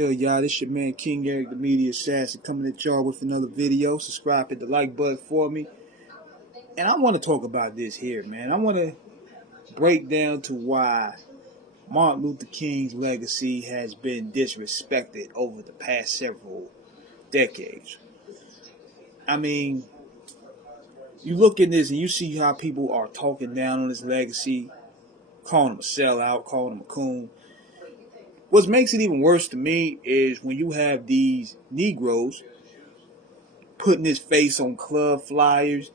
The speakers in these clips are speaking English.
Yo, y'all, this your man King Eric, the Media Assassin, coming at y'all with another video. Subscribe, hit the like button for me. And I want to talk about this here, man. I want to break down to why Martin Luther King's legacy has been disrespected over the past several decades. I mean, you look at this and you see how people are talking down on his legacy, calling him a sellout, calling him a coon. What makes it even worse to me is when you have these Negroes putting his face on club flyers,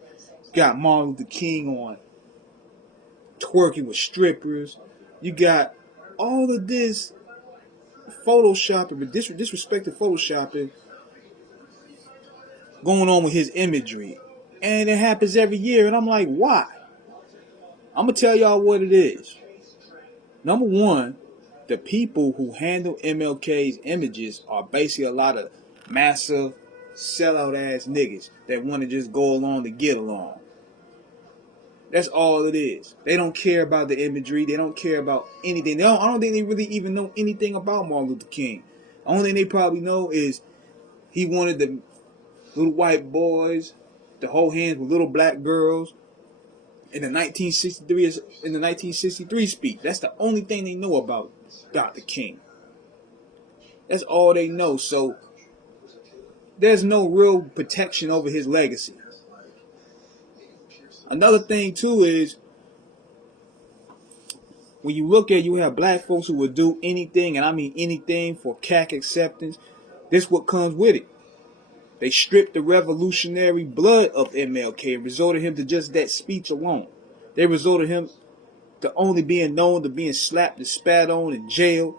got Martin Luther King on twerking with strippers. You got all of this photoshopping, but disrespected photoshopping going on with his imagery. And it happens every year, and I'm like, why? I'm going to tell y'all what it is. Number one, the people who handle MLK's images are basically a lot of massive sellout ass niggas that want to just go along to get along. That's all it is. They don't care about the imagery. They don't care about anything. I don't think they really even know anything about Martin Luther King. The only thing they probably know is he wanted the little white boys to hold hands with little black girls in the 1963 speech. That's the only thing they know about Dr. King. That's all they know. So there's no real protection over his legacy. Another thing too is when you look at, you have black folks who would do anything, and I mean anything, for CAC acceptance. This what comes with it. They stripped the revolutionary blood of MLK and resorted him to just that speech alone. They resorted him to only being known to being slapped and spat on in jail,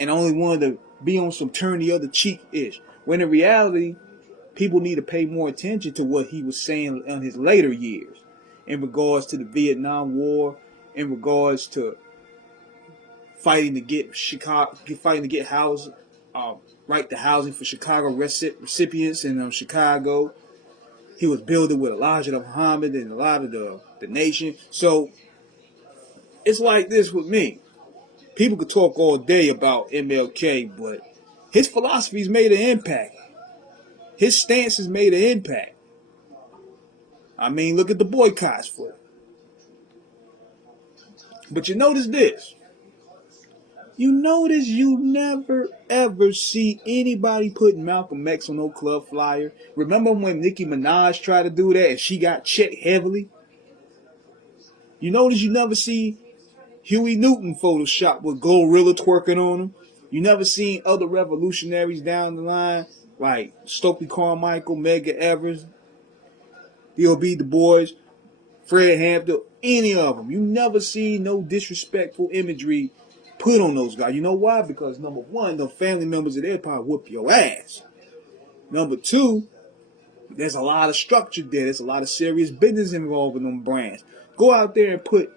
and only wanted to be on some turn the other cheek ish. When in reality, people need to pay more attention to what he was saying in his later years in regards to the Vietnam War, in regards to fighting to get housing, right to housing for Chicago recipients in Chicago. He was building with Elijah Muhammad and a lot of the nation. So it's like this with me. People could talk all day about MLK, but his philosophy's made an impact. His stance has made an impact. I mean, look at the boycotts for it. But you notice this. You notice you never ever see anybody putting Malcolm X on no club flyer. Remember when Nicki Minaj tried to do that and she got checked heavily? You notice you never see Huey Newton Photoshop with Glorilla twerking on him. You never seen other revolutionaries down the line like Stokely Carmichael, Medgar Evers, D.O.B. Du Bois, Fred Hampton, any of them. You never see no disrespectful imagery put on those guys. You know why? Because number one, the family members of theirs probably whoop your ass. Number two, there's a lot of structure there. There's a lot of serious business involved in them brands. Go out there and put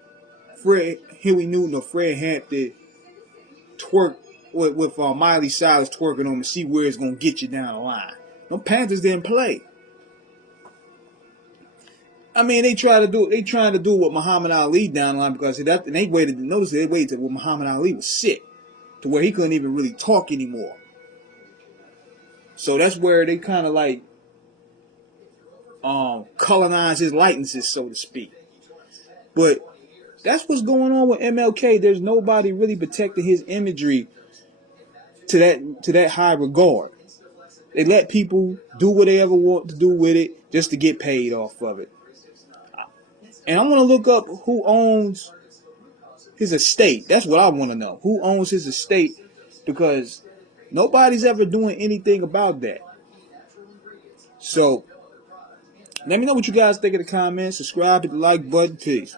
Huey Newton or Fred Hampton twerk with Miley Cyrus twerking on them and see where it's going to get you down the line. Them Panthers didn't play. I mean, they trying to do what Muhammad Ali down the line, because they waited till when Muhammad Ali was sick to where he couldn't even really talk anymore. So that's where they kind of like colonize his likenesses, so to speak. But that's what's going on with MLK. There's nobody really protecting his imagery to that high regard. They let people do whatever want to do with it just to get paid off of it. And I want to look up who owns his estate. That's what I want to know. Who owns his estate? Because nobody's ever doing anything about that. So let me know what you guys think in the comments. Subscribe, hit the like button. Peace.